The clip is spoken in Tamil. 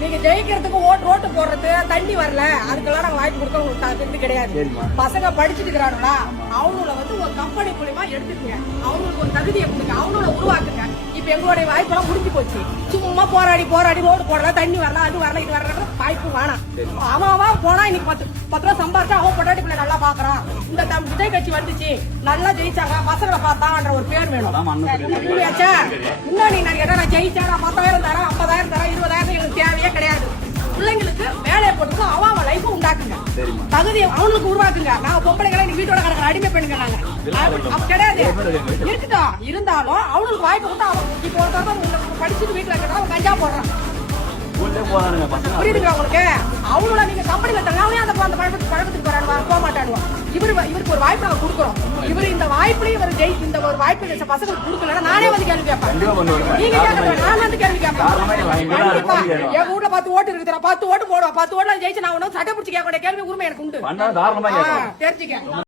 நீங்க ஜெயிக்கிறதுக்கு ரோட்டு போடுறது தண்ணி வரல அதுக்கெல்லாம் நாங்க வாய்ப்பு கொடுக்க உங்களுக்கு கிடையாது. பசங்க படிச்சுட்டு இருக்கிறாங்களா அவங்கள வந்து ஒரு கம்பெனி மூலியமா எடுத்துக்கங்க, அவங்களுக்கு ஒரு தகுதியை கொடுங்க, அவங்கள உருவாக்குங்க. இப்ப எங்களுடைய வாய்ப்பெல்லாம் முடிஞ்சு போச்சு. சும்மா போராடி ரோடு போடல, தண்ணி வரல, அது வரல, இது வரல, வாய்ப்பு வேணாம். அவன் போனா இன்னைக்கு 10 ரூபா சம்பாதிச்சா அவன் பொண்டாட்டி பிள்ளை நல்லா பாக்குறான். இந்த விஜய் கட்சி வந்துச்சு, நல்லா ஜெயிச்சாங்க, பசங்களை பார்த்தான்ற ஒரு பேர் வேணும். இன்னும் நீ நான் ஜெயிச்சா 10,000 தரேன், 50,000 தரேன், 20,000 எங்களுக்கு தேவையே கிடையாது. பிள்ளைங்களுக்கு வேலையை போட்டு அவன் லைஃப் உண்டாக்குங்க, தகுதியை அவங்களுக்கு உருவாக்குங்க. நாங்க பொம்பளைகளை நீ வீட்டோட கிடக்கிற அடிமை பண்ணுங்க. நாங்க கிடையாது இருக்கட்டும், இருந்தாலும் அவங்களுக்கு வாய்ப்பு கொடுத்தா இப்போ ஒருத்தவங்க படிச்சுட்டு வீட்டுல இருக்கிற அவன் கஞ்சா போடுறான். புரியுதுங்களா உங்களுக்கு? அவங்கள நீங்க கம்பெனில தள்ளாவே அந்த பழக்கத்துக்கு போக மாட்டானுவா. இவருக்கு ஒரு வாய்ப்பு நாங்க கொடுக்குறோம். இவரு இந்த வாய்ப்புலயும் இவர் இந்த ஒரு வாய்ப்பு பசங்களுக்கு கொடுக்கல. நானே வந்து கேள்வி கேட்பேன், நீங்க கேட்க நான் வந்து கேள்வி கேட்பேன். என் ஊர்ல 10 ஓட்டு இருக்குறா, 10 ஓட்டு போடுவா, 10 ஓட்டுல ஜெயிச்சு நான் ஒன்னும் சட்டை பிடிச்சி கேட்க கேள்வி உரிமை எனக்கு உண்டு. தெரிஞ்சுக்க.